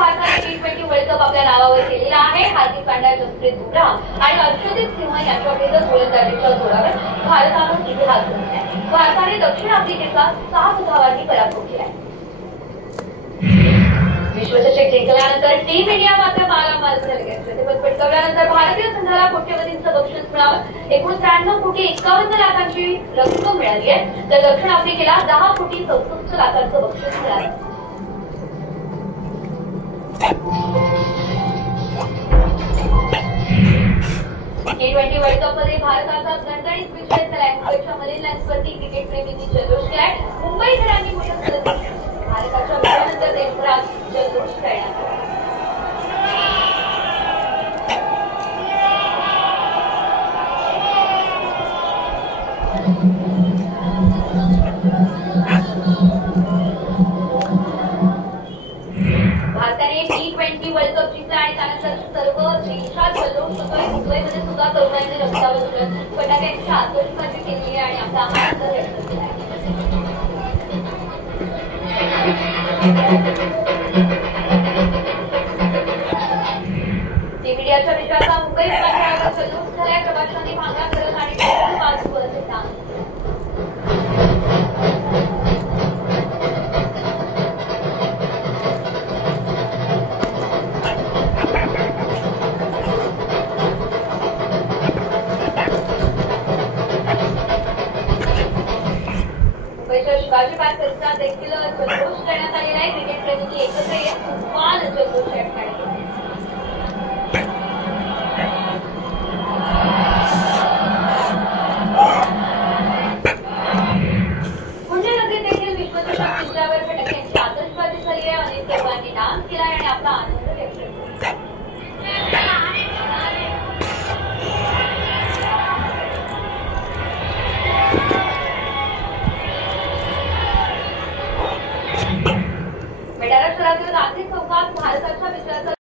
भारताने T20 world cup आपल्या नावावर केलेला आहे। हार्दिक पांड्या, जसप्रीत बुमराह आणि अर्शदीप सिंह यांच्या भेदक गोलंदाजीच्या जोरावर भारतानं इतिहास रचलाय। भारताने दक्षिण आफ्रिकेचा 7 धावांनी पराभव केलाय। विश्वचषक जिंकल्यानंतर टीम इंडिया मात्र मालामाल झाली। प्रतिपद पटकावल्यानंतर भारतीय संघाला कोट्यवधींचं बक्षीस मिळालं। एकूण 93,51,00,000ची रक्कम मिळाली आहे, तर दक्षिण आफ्रिकेला 10,64,00,000चं बक्षीस मिळालं। T20 वर्ल्ड कप मध्ये भारताचा दणदणीत विजय झालाय। मुंबईच्या मरीन लाईन्सवरती क्रिकेट प्रेमींनी जल्लोष केलाय। मुंबईकरांनी मोठं सेलिब्रेशन भारताच्या विजयानंतर देशभरात जल्लोष करण्यात आला। भारताने T20 वर्ल्ड कप जिंकला आणि त्यानंतर सर्व देशात जल्लोष होतोय। मुंबईमध्ये सुद्धा तरुणांनी रस्त्यावर उतरत फटाक्यांची आतषबाजी केली आहे आणि आपला आनंद व्यक्त केला आहे। टीम इंडियाच्या विजयाचा मुंबई विमानतळावर जल्लोष झालाय। प्रवाशांनी भांगडा करत आणि बाजूवर शिवाजी पार्क परिसरात देखील जल्लोष करण्यात आलेला आहे। क्रिकेट प्रेमींनी एकत्र येत तुफान जल्लोष या ठिकाणी केला। पुणे नगरीत देखील विश्वचषक जिंकल्यावर फटाक्यांची आतषबाजी झाली आहे। अनेक सर्वांनी डान्स केला आणि आपला आनंद व्यक्त केला। भंडारा शहरातील गांधी चौकात भारताच्या विजयाचा